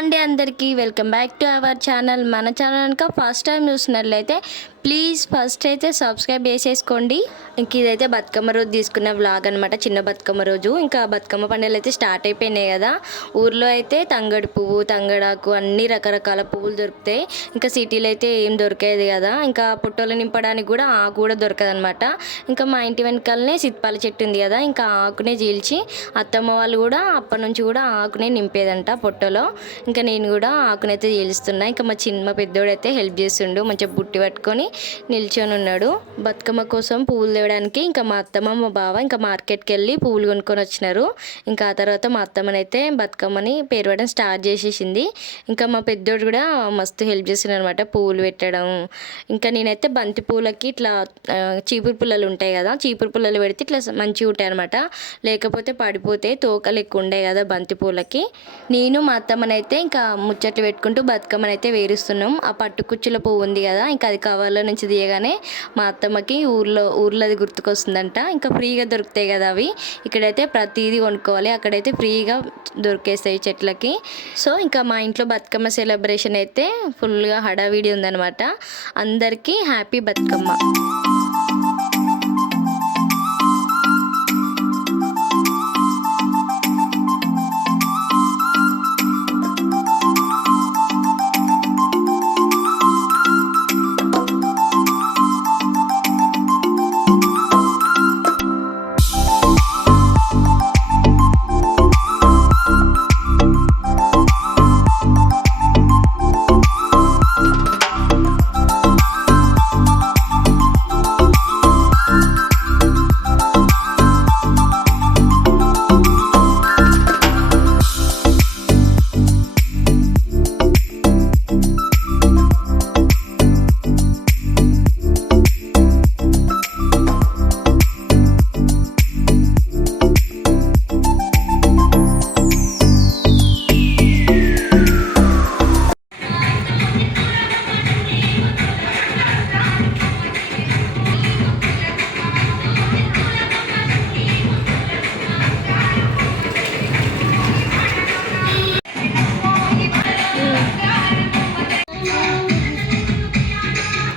అండి అందరికీ welcome back to our channel. మన ఛానల్ కనుక ఫస్ట్ టైం చూసినట్లయితే ప్లీజ్ ఫస్ట్ అయితే సబ్స్క్రైబ్ చేసేసుకోండి. ఇంక ఇదైతే బతుకమ్మ రోజు తీసుకున్న వ్లాగ్ అనమాట, చిన్న బతుకమ్మ రోజు. ఇంకా బతుకమ్మ పండుగలు అయితే స్టార్ట్ అయిపోయినాయి కదా. ఊర్లో అయితే తంగడి పువ్వు, తంగడాకు అన్ని రకరకాల పువ్వులు దొరుకుతాయి. ఇంకా సిటీలో అయితే ఏం దొరికేది కదా. ఇంకా పొట్టోలు నింపడానికి కూడా ఆకు కూడా దొరకదు అనమాట. ఇంకా మా ఇంటి వెనకాలనే సిత్పాల చెట్టు ఉంది కదా, ఇంకా ఆకునే చీల్చి అత్తమ్మ వాళ్ళు కూడా అప్పటి నుంచి కూడా ఆకునే నింపేదంట పొట్టలో. ఇంకా నేను కూడా ఆకునైతే చీలుస్తున్నా. ఇంకా మా పెద్దోడైతే హెల్ప్ చేస్తుండు, మంచిగా బుట్టి పట్టుకొని నిల్చొని ఉన్నాడు. బతుకమ్మ కోసం పువ్వులు తేవడానికి ఇంకా మా అత్తమ్మ మా బావ ఇంకా మార్కెట్కి వెళ్ళి పువ్వులు కొనుక్కొని వచ్చినారు. ఇంకా ఆ తర్వాత మా అత్తమ్మనైతే బతుకమ్మని పేరవడం స్టార్ట్ చేసేసింది. ఇంకా మా పెద్దోడు కూడా మస్తు హెల్ప్ చేస్తున్నాడు అనమాట, పువ్వులు పెట్టడం. ఇంకా నేనైతే బంతి పూలకి ఇట్లా చీపురు పుల్లలు ఉంటాయి కదా, చీపురు పుల్లలు పెడితే ఇట్లా మంచిగా ఉంటాయి అనమాట, లేకపోతే పడిపోతే తోకలు ఎక్కువ ఉండే కదా బంతి పూలకి. నేను మా అత్తమ్మనైతే ఇంకా ముచ్చట్లు పెట్టుకుంటూ బతుకమ్మనైతే వేరుస్తున్నాం. ఆ పట్టు కుచ్చుల పువ్వు ఉంది కదా, ఇంకా అది కవర్లో నుంచి తీయగానే మా అత్తమ్మకి ఊర్లోది గుర్తుకొస్తుందంట. ఇంకా ఫ్రీగా దొరుకుతాయి కదా అవి, ఇక్కడైతే ప్రతిదీ కొనుక్కోవాలి, అక్కడైతే ఫ్రీగా దొరికేస్తాయి చెట్లకి. సో ఇంకా మా ఇంట్లో బతుకమ్మ సెలబ్రేషన్ అయితే ఫుల్గా హడావిడి ఉందనమాట. అందరికీ హ్యాపీ బతుకమ్మ.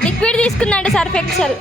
లిక్విడ్ తీసుకుందంటే సర్ఫ్ ఎక్సెల్.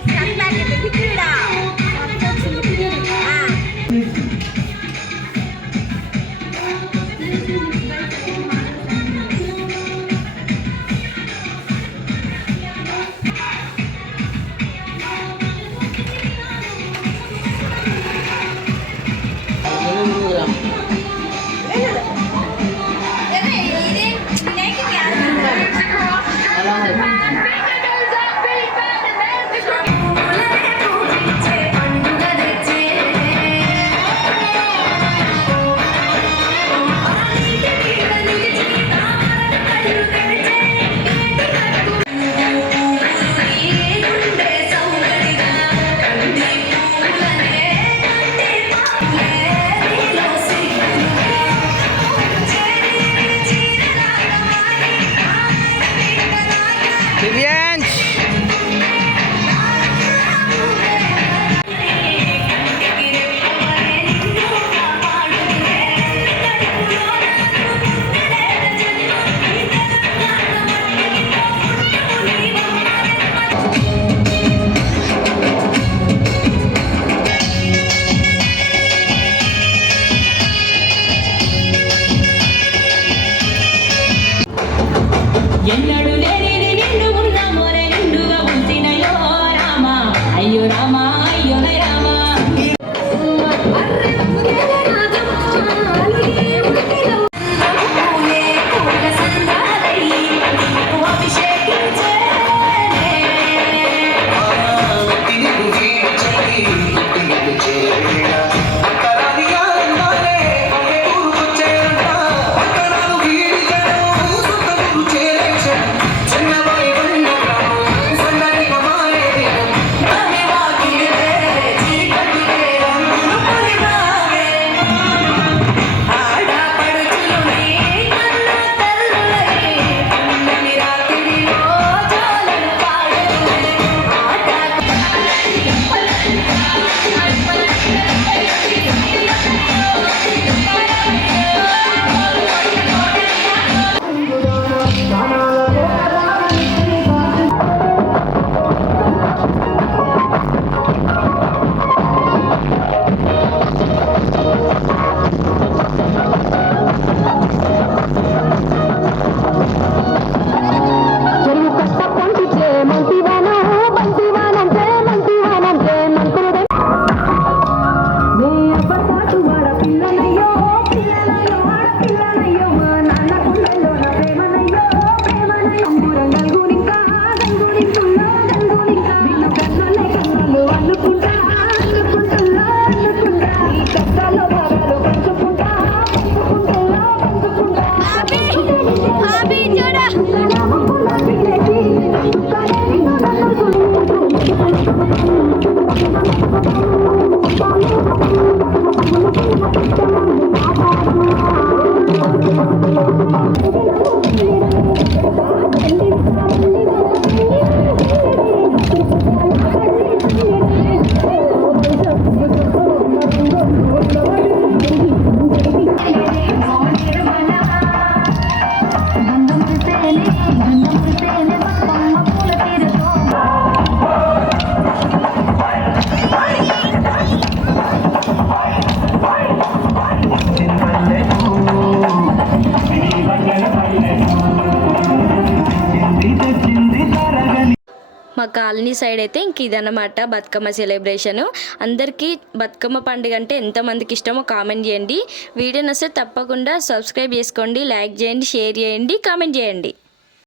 మా కాలనీ సైడ్ అయితే ఇంక ఇదన్నమాట బతుకమ్మ సెలబ్రేషను. అందరికీ బతుకమ్మ పండుగ అంటే ఎంతమందికి ఇష్టమో కామెంట్ చేయండి. వీడియో నచ్చితే తప్పకుండా సబ్స్క్రైబ్ చేసుకోండి, లైక్ చేయండి, షేర్ చేయండి, కామెంట్ చేయండి.